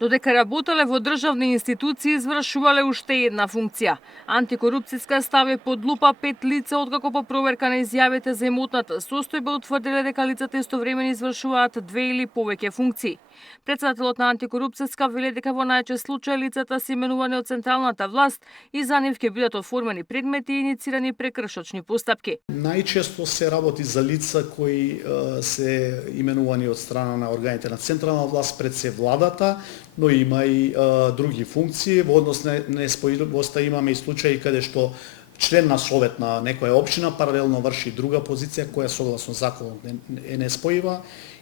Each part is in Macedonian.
Додека работеле во државни институции, извршувале уште една функција. Антикорупцијска стави под лупа 5 лица, откако по проверка на изјавите за имотната состојба утврдиле дека лицата истовремено извршуваат 2 или повеќе функции. Претседателот на Антикорупцијска вели дека во најчест случај лицата се именувани од централната власт и за нив ќе бидат оформени предмети и иницирани прекршочни постапки. Најчесто се работи за лица кои се именувани од страна на органите на централна власт пред се владата, но има и други функции. Во однос на неспојливоста имаме и случаи каде што член на совет на некоја општина паралелно врши друга позиција која согласно законот е неспојива,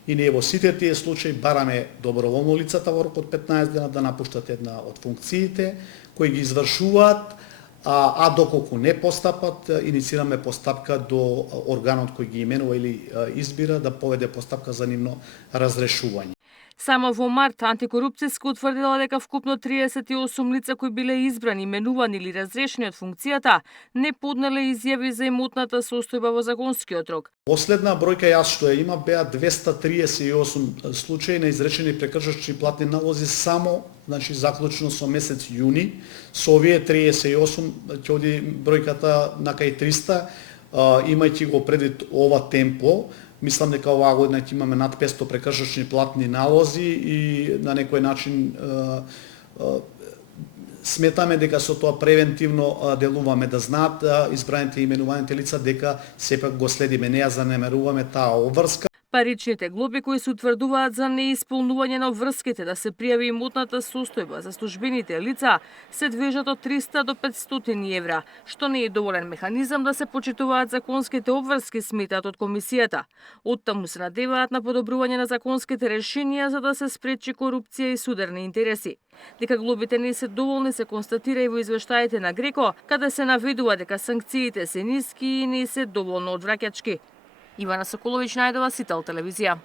и ние во сите тие случаи бараме доброволно лицата во рок од 15 дена да напуштат една од функциите кои ги извршуваат, а доколку не постапат, иницираме постапка до органот кој ги именува или избира да поведе постапка за нивно разрешување. Само во март Антикорупцијска утврдила дека вкупно 38 лица кои биле избрани, именувани или разрешени од функцијата, не поднеле изјави за имотната состојба во законскиот рок. Последна бројка јас што ја има беа 238 случаи на изречени прекршочни платни налози само, значи заклучно со месец јуни. Со овие 38 ќе оди бројката на кај 300, имајќи го предвид ова темпо. Мислам дека оваа година ќе имаме над 500 прекршочни платни налози и на некој начин сметаме дека со тоа превентивно делуваме, да знаат избраните и именуваните лица дека сепак го следиме, не ја занемаруваме таа обврска. Паричните глоби кои се утврдуваат за неисполнување на обврските да се пријави имотната состојба за службените лица се движат од 300 до 500 евра, што не е доволен механизам да се почитуваат законските обврски, сметаат од комисијата. Оттаму се надеваат на подобрување на законските решенија за да се спречи корупција и судерни интереси. Дека глобите не се доволни се констатира и во извештаите на Греко, каде се наведува дека санкциите се ниски и не се доволно одвраќачки. Ивана Соколовиќ, Најдова, Сител телевизија.